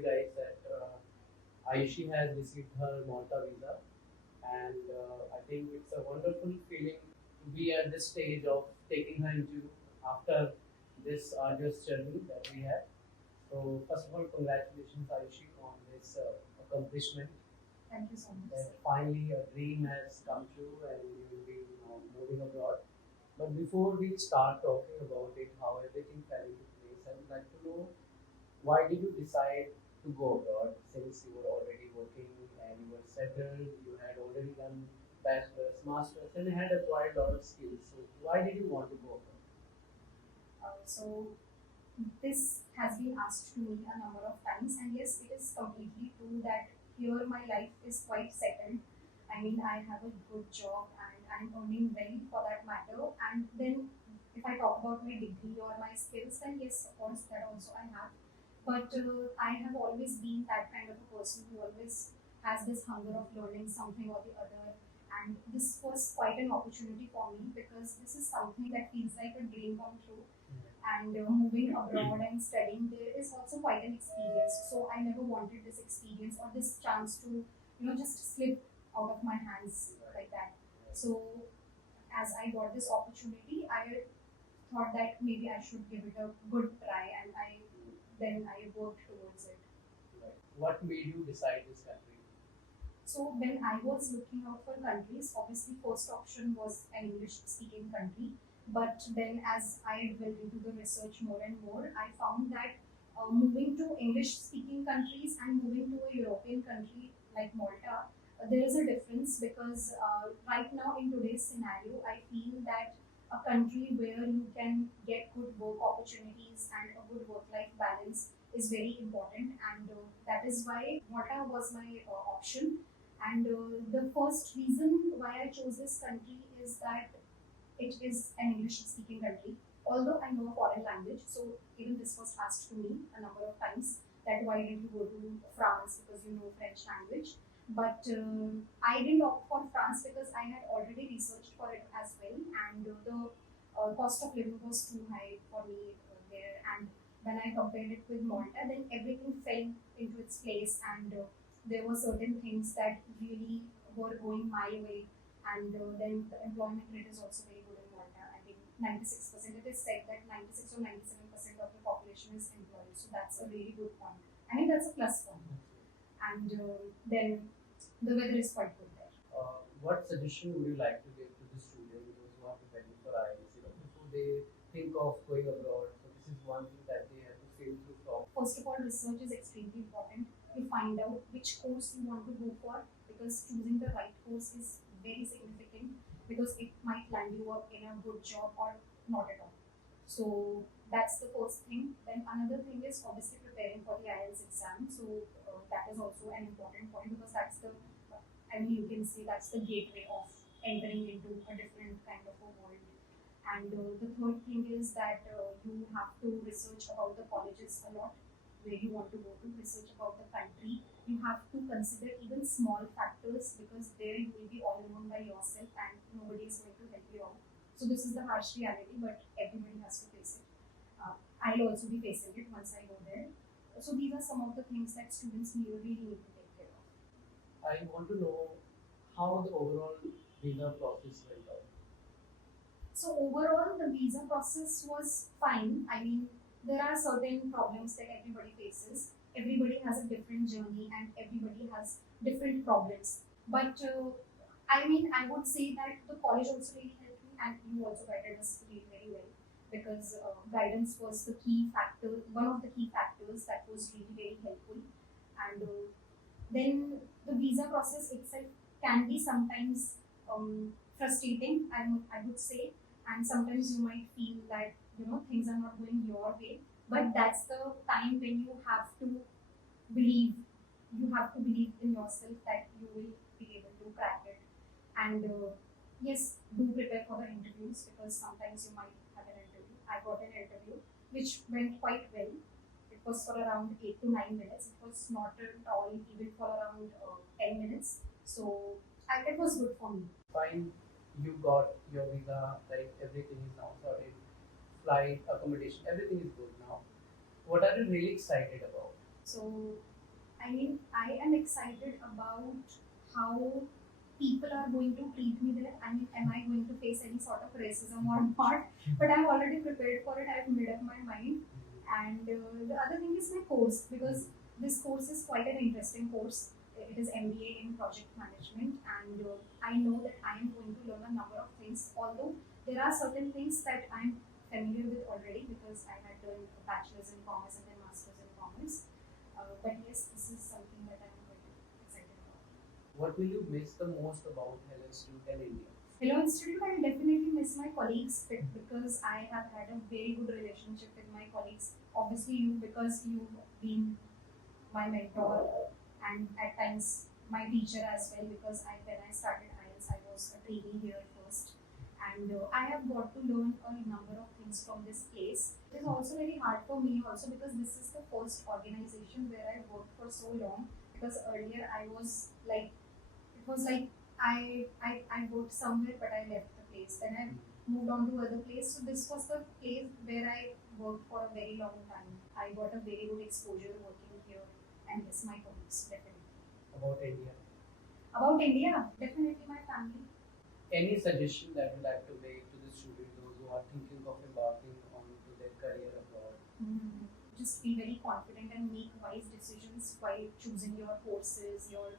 you guys that Ayushi has received her Malta visa, and I think it's a wonderful feeling to be at this stage of taking her into after this arduous journey that we had. So first of all, congratulations Ayushi on this accomplishment. Thank you so much. That finally a dream has come true and you will be moving abroad. But before we start talking about it, how everything fell into place, I would like to know why did you decide to go abroad since you were already working and you were settled, you had already done bachelor's, master's, and you had acquired a lot of skills. So why did you want to go abroad? So this has been asked to me a number of times, and yes, it is completely true that here my life is quite settled. I mean, I have a good job and I'm earning well for that matter. And then, if I talk about my degree or my skills, then yes, of course, that also I have. But I have always been that kind of a person who always has this hunger of learning something or the other. And this was quite an opportunity for me because this is something that feels like a dream come true, and moving abroad and studying there is also quite an experience. So I never wanted this experience or this chance to, just slip out of my hands like that. So as I got this opportunity, I thought that maybe I should give it a good try, and I worked towards it. Right. What made you decide this country? So when I was looking out for countries, obviously first option was an English-speaking country. But then as I delved into the research more and more, I found that moving to English-speaking countries and moving to a European country like Malta, there is a difference because right now in today's scenario, I feel that a country where you can get good work opportunities and a good work-life balance is very important, and that is why Malta was my option. And the first reason why I chose this country is that it is an English speaking country. Although I know a foreign language, so even this was asked to me a number of times that why did you go to France because you know French language. But I didn't opt for France because I had already researched for it as well, and the cost of living was too high for me there. And when I compared it with Malta, then everything fell into its place, and there were certain things that really were going my way, and then the employment rate is also very good in Malta. I think 96%. It is said that 96 or 97% of the population is employed, so that's a really good point. I mean that's a plus point. And then the weather is quite good there. What suggestion would you like to give to the student those who are preparing for IELTS, before they think of going abroad? So this is one thing that they have to sail through from. First of all, research is extremely important. You find out which course you want to go for because choosing the right course is very significant because it might land you up in a good job or not at all. So that's the first thing. Then another thing is obviously preparing for the IELTS exam. So that is also an important point because that's the, I mean, you can say that's the gateway of entering into a different kind of a world. And the third thing is that you have to research about the colleges a lot where you want to go to, research about the country. You have to consider even small factors because there you will be all alone by yourself and nobody is going to help you out. So this is the harsh reality, but everybody has to face it. I'll also be facing it once I go there. So these are some of the things that students really need to take care of. I want to know how the overall visa process went out. So overall, the visa process was fine. I mean, there are certain problems that everybody faces. Everybody has a different journey, and everybody has different problems. But I mean, I would say that the college also really helped me, and you also guided us really very well because guidance was the key factor, one of the key factors that was really very helpful. And then the visa process itself can be sometimes frustrating, I would say, and sometimes you might feel that things are not going your way. But that's the time when believe you have to believe in yourself that you will be able to crack it. And yes, do prepare for the interviews because sometimes you might have an interview. I got an interview which went quite well. It was for around 8 to 9 minutes. It was not at all even for around 10 minutes. So it was good for me. Fine, you got your visa, like everything is now sorted, flight, accommodation, everything is good now. What are you really excited about? So I mean, I am excited about how people are going to treat me there. I mean, am I going to face any sort of racism or not? But I'm already prepared for it. I've made up my mind. And the other thing is my course, because this course is quite an interesting course. It is MBA in project management, and I know that I am going to learn a number of things. Although there are certain things that I'm familiar with already because I had done a bachelor's in commerce and then master's in commerce. But yes, this is something that I'm quite excited about. What will you miss the most about Hello Institute and India? Hello Institute, I definitely miss my colleagues because I have had a very good relationship with my colleagues. Obviously, you, because you've been my mentor and at times my teacher as well, because when I started IELTS I was a trainee here first, and I have got to learn a number of things from this place. It is also very hard for me also because this is the first organization where I worked for so long, because earlier I was like, it was like I worked somewhere but I left the place. Then I moved on to other place. So this was the place where I worked for a very long time. I got a very good exposure working here and yes, my colleagues definitely. About India? About India, definitely my family. Any suggestion that you like to make to the students, those who are thinking of embarking on to their career abroad? Just be very confident and make wise decisions while choosing your courses, your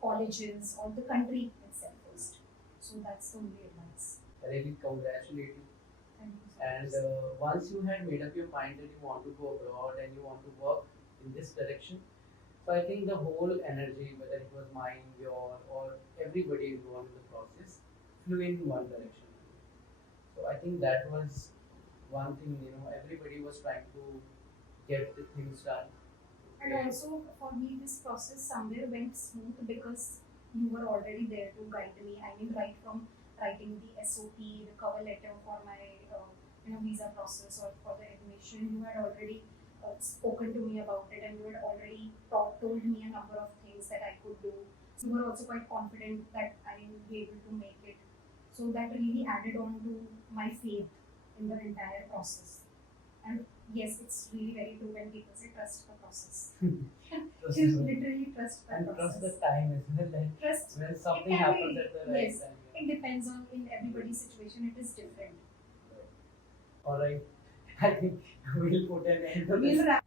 colleges, or the country itself first. So that's the only advice. I really congratulate you. Thank you so And much. once you had made up your mind that you want to go abroad and you want to work in this direction, so I think the whole energy, whether it was mine, your, or everybody involved in the process, flew in one direction. So I think that was one thing, everybody was trying to get the things done. And also for me, this process somewhere went smooth because you were already there to guide me. I mean, right from writing the SOP, the cover letter for my visa process or for the admission, you had already spoken to me about it, and you had already told me a number of things that I could do. So you were also quite confident that I would be able to make it. So that really added on to my faith in the entire process. And yes, it's really very true when people say trust the process. Trust Just the- literally trust the and process. trust the time as well. Like Trust. when something It can happens be- at the right yes, time. It depends on, in everybody's situation, it is different. All right. I think we'll put an end to this. We'll wrap